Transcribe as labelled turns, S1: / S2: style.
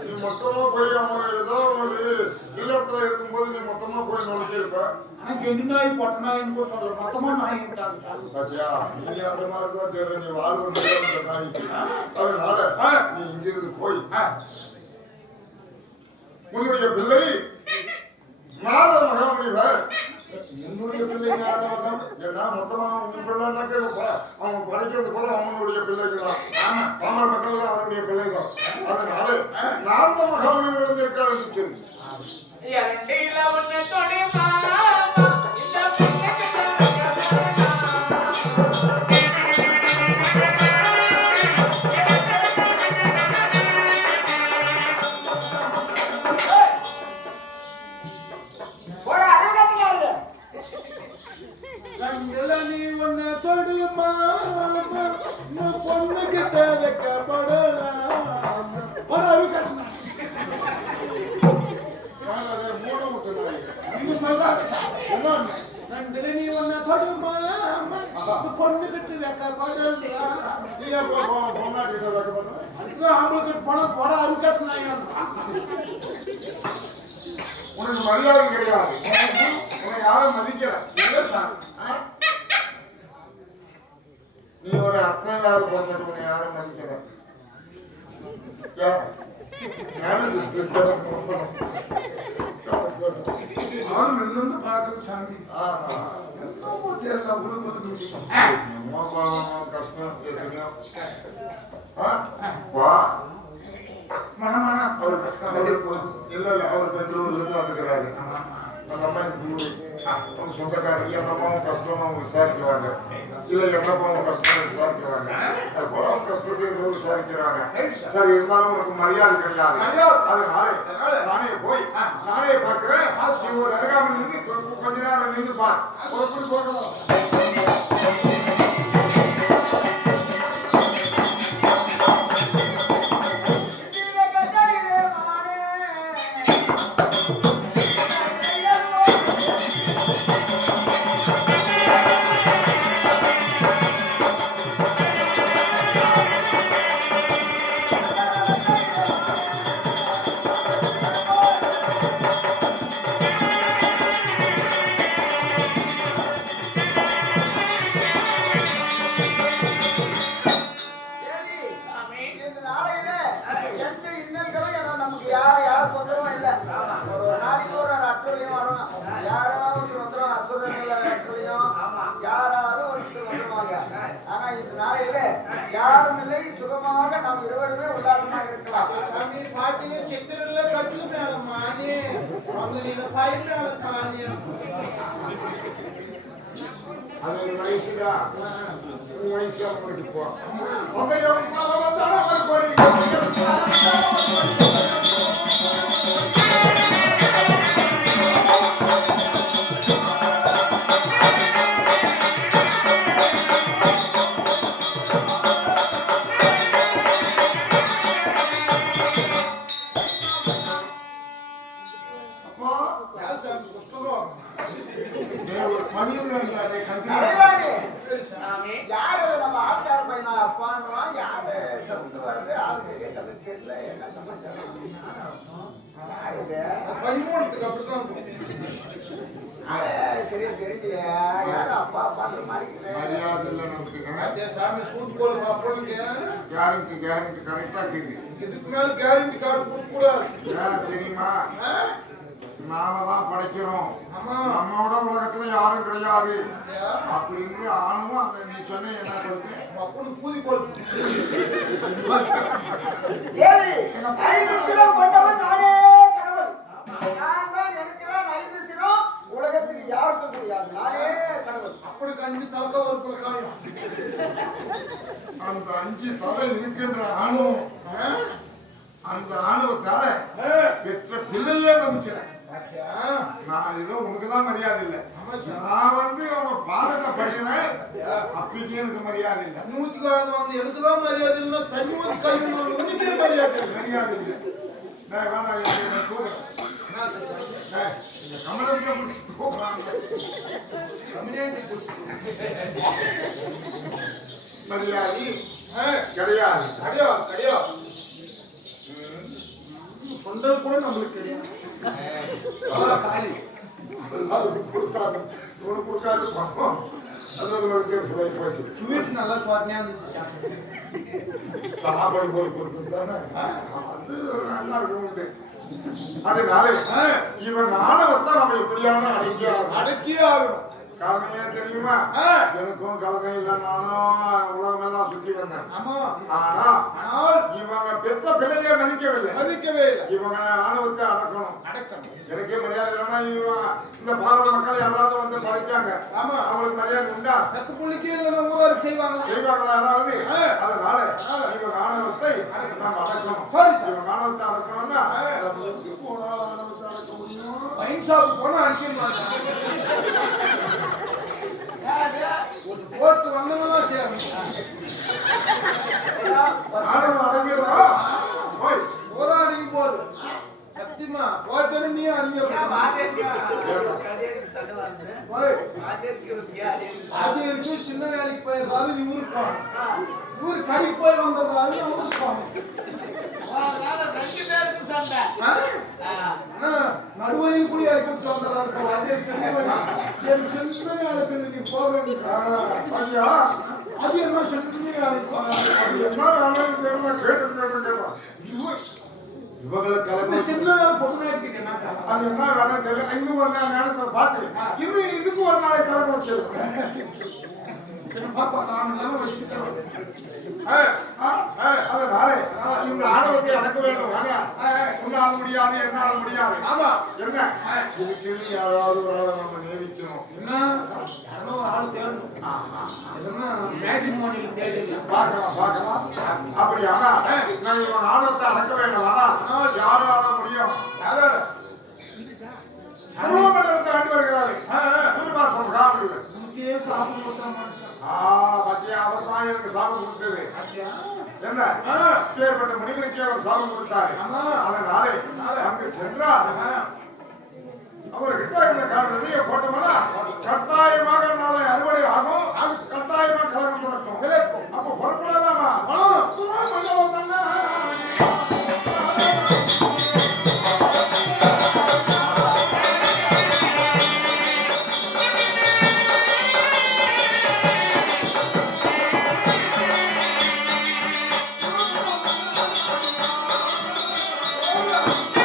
S1: நீ மொத்தமா போய் ஏதோ ஒரு இல்லத்துல இருக்கும்போது நீ மொத்தமா போய் நுழைஞ்சிருப்ப
S2: ஆனா கெண்டு நாய் கூட சொல்ல மொத்தமா நாயிட்டாங்க
S1: பாத்தியா நீ அந்த மாதிரி தான் தெரியும் நீ வாழ்வு நாய்க்கு அதனால நீ இங்கிருந்து போய் உன்னுடைய பிள்ளை மாத மகாமணிவர் என்னுடைய பிள்ளைங்க நாத ஏன்னா மொத்தமா உன் பிள்ளைனாக்க ப- அவன் படைக்கிறது போல அவனுடைய பிள்ளைக்கு தான் பாமர மக்கள் அவனுடைய பிள்ளை அதனால நாரத மகாமுனிவர் வந்திருக்காரு என்று சொல்லி. மூட முட்டு நாய்
S2: நீங்க சொல்றாரு சார்
S1: இன்னொன்னு
S2: கண்ணுல நீ உன்னை தொடுமா பொண்ணு வைக்கப்படலாம்
S1: நீ
S2: அதுக்கு ஆம்பளுக்கு போன போற
S1: உனக்கு மரியாதை கிடையாது. உன்னை யாரும் மதிக்கல
S2: சார்
S1: ஆ? நீ ஒரு அர்த்தம் இல்லாத பொண்ணு உன்னை யாரும் மதிக்கல ஏன்? நானும் இந்த ஸ்லிப்பரை போடணும்.
S2: நானும் நின்று பார்க்கல சாமி
S1: ஆஹா.
S2: என்னமோ தெரியல உங்களுக்கு
S1: அம்மா பாவம் கஷ்டம் எத்தனையோ ஆ? வா
S2: மனமான
S1: அவர்
S2: அவர் போதும்
S1: இல்ல இல்ல அந்த அம்மா அவங்க சொந்தக்காரங்க எங்க அம்மாவும் கஷ்டம் அவங்க விசாரிக்குவாங்க இல்ல எங்க அம்மாவும் கஷ்டம் விசாரிக்குவாங்க அது போல அவங்க கஷ்டத்தை விசாரிக்கிறாங்க சரி இருந்தாலும் உனக்கு மரியாதை கிடையாது அதனால நானே போய் நானே பார்க்கிறேன் நீ ஒரு அருகாமல் நின்று கொஞ்ச நேரம் நின்று பார் ஒரு
S3: நமக்கு யாரும் யாரும் தொந்தரவும் இல்ல. ஒரு ஒரு நாளைக்கு ஒரு ஒரு அட்டுழியம் வரும். யாரெல்லாம் ஒருத்தர் வந்துடும் அசுரர்கள் அட்டுலையும் யாராவது ஒருத்தர் வந்துருவாங்க ஆனா இந்த நாளையில யாரும் இல்லை. சுகமாக நாம் இருவருமே உல்லாசமாக இருக்கலாம்.
S2: சாமி பாட்டியும் சித்திரல்ல கட்டு மேல மானி பயிர் மேல
S1: அது ஒரு வயசுடா வயசு அவங்களுக்கு போ அவங்க வந்தாலும் அவர் அப்பா
S2: யார் சாமி குஷ்டரோகம்
S1: தேவர் பணியில் இருந்தாரே கந்திரி
S3: தலைவாணி
S4: சாமி
S3: யாரு? நம்ம ஆள்கார பையனா அப்பான்றோம் யாரு? சவுண்டு வருது ஆளு சரியா கண்ணு தெரியல. என்ன சமாச்சாரம் யாரு இது?
S2: பனிமூணத்துக்கு அப்படிதான்.
S3: ஆளு சரியா தெரியலையே. யாரு அப்பா அப்பான்ற மாதிரி
S1: மரியாதை இல்லை நமக்கு.
S2: அதே சாமி சூட் போல பாப்போம்
S1: கேரண்டி கேரண்டி கரெக்டா தெரியுது
S2: இதுக்கு மேல கேரண்டி கார்டு கொடுக்க கூடாது.
S1: தெரியுமா? நாம தான் படைக்கிறோம்.
S2: ஆமா.
S1: நம்மோட உலகத்துல யாரும் கிடையாது? அப்படின்னு ஆணும் அந்த நீ சொன்ன என்ன
S2: பூதி கொழுப்பு
S3: தேவி ஐந்து சிரம் கொண்டவன் நானே கடவுள். நான் தான் எனக்கு தான் ஐந்து சிரம். உலகத்துக்கு யாருக்கும் கிடையாது. நானே கடவுள்.
S2: அப்பனுக்கு அஞ்சு தலக்க ஒரு பிரகாயம்
S1: அந்த அஞ்சு தலை இருக்கின்ற ஆணவம்? அந்த ஆணவத்தால பெற்ற பிள்ளையே மதிக்கிறேன் நான் ஏதோ உனக்கு தான் மரியாதை இல்லை நான் வந்து அவன் பாதத்தை படிக்கிறேன் அப்பைக்கு எனக்கு மரியாதை இல்லை
S2: நூத்தி காலத்து வந்து எனக்கு தான் மரியாதை இல்லைன்னா தண்ணி ஊத்தி கல்வி உனக்கே மரியாதை இல்லை
S1: மரியாதை இல்லை. டேய், இந்த கமலத்தை.
S2: கம்யூனிட்டி குஷ்.
S1: மரியாதை கிடையாது
S2: கிடையாது, கிடையாது. சொந்தம் கூட நம்மளுக்கு கிடையாது காலி
S1: அது கொடுத்தாங்க இவனு கொடுக்காது பாப்போம் அது ஒரு வித்தியாசமாய் போச்சு
S2: ஸ்வீட்ஸ் நல்லா சுவாரணையா இருந்துச்சு.
S1: சாப்பாடு போய் கொடுக்குறது தானே? அது நல்லா இருக்கும் உண்டு. அதனால இவன் ஆணவத்தை நம்ம எப்படியான அடக்கியாகும்
S2: அடக்கியே ஆகணும்.
S1: காரணம் ஏன் தெரியுமா எனக்கும் கலகம் இல்லை நானும் உலகமெல்லாம் சுத்தி வந்தேன்.
S2: ஆமா.
S1: ஆனா இவங்க பெற்ற பிள்ளைய மதிக்கவில்லை.
S2: மதிக்கவே இல்லை.
S1: இவங்க ஆணவத்தை அடக்கணும்.
S2: அடக்கணும்
S1: எனக்கே மரியாதை இல்லைன்னா இவன் இந்த பாவன மக்கள் யாராவது வந்து படைச்சாங்க.
S2: ஆமா.
S1: அவங்களுக்கு மரியாதை உண்டா?
S2: கத்து புள்ளிக்கு ஊரார் செய்வாங்க
S1: செய்வாங்களா? யாராவது. அதனால இவங்க ஆணவத்தை நம்ம அடக்கணும்.
S2: சரி, சரி.
S1: இவங்க ஆணவத்தை அடக்கணும்னா போனாலும் ஆணவத்தை அடக்க முடியும்?
S2: போனா அடிக்க ஒரு போட்டு வந்தவங்க செய்யணும்
S1: ஆணவம் அடங்கிடும் போய்
S2: போராடி போது சத்தியமா போட்டேன்னு நீ அடிங்க அது இருக்கு சின்ன வேலைக்கு போயிடுறாரு நீ ஊருக்கு போகணும். ஊருக்கு கடைக்கு போய் வந்துடுறாரு நீ ஊருக்கு போகணும். நடுவையும் கூட வந்துடுறாரு போல. அதே சரி சின்ன வேலைக்கு நீ போக
S1: ஆ, ஐயா
S2: அது என்ன வேலைக்கு போறாரு
S1: அது என்ன வேலைன்னு தெரியல கேட்டு இவ இவங்களுக்கு
S2: இந்த
S1: கலந்து
S2: சின்ன வேலை பொண்ணு என்ன
S1: அது என்ன வேலை தெரியல இது ஒரு நாள் நேரத்தில் பார்த்து இது இதுக்கு ஒரு நாளை கலந்து வச்சிருக்கேன்
S2: சின்ன பாப்பா நான் எல்லாம் வச்சுக்கிட்டேன்
S1: அதனால இந்த ஆணவத்தை அடக்க வேண்டும் ஆனா, உன்னால் முடியாது என்னால் முடியாது.
S2: ஆமா
S1: என்ன? இதுக்கு நீ யாராவது ஒரு ஆளை நம்ம நியமிக்கணும்.
S2: என்ன? யாரோ ஒரு ஆள் தேடணும் எதுனா மேட்ரிமோனியில் தேடிங்க
S1: பார்க்கலாம் பார்க்கலாம் அப்படி ஆனா நான் இவன் ஆணவத்தை அடக்க வேண்டும் ஆனா யாரால முடியும்
S2: யாரோட
S1: திருவமண்டலத்தை ஆண்டு வருகிறார்கள்
S2: சாப்பிட்டு
S1: பத்தியா அவசரமா எனக்கு சாபம் கொடுத்தது. என்ன? பேர்பட்ட முனிவருக்கே அவர் சாபம் கொடுத்தாரு. அதனாலே அங்கு சென்றார். அவர் கிட்ட இருந்த காரணத்தை போட்டோம்னா கட்டாயமாக நாளை அறுவடை ஆகும். அது கட்டாயமாக கலகம் பிறக்கும் Come.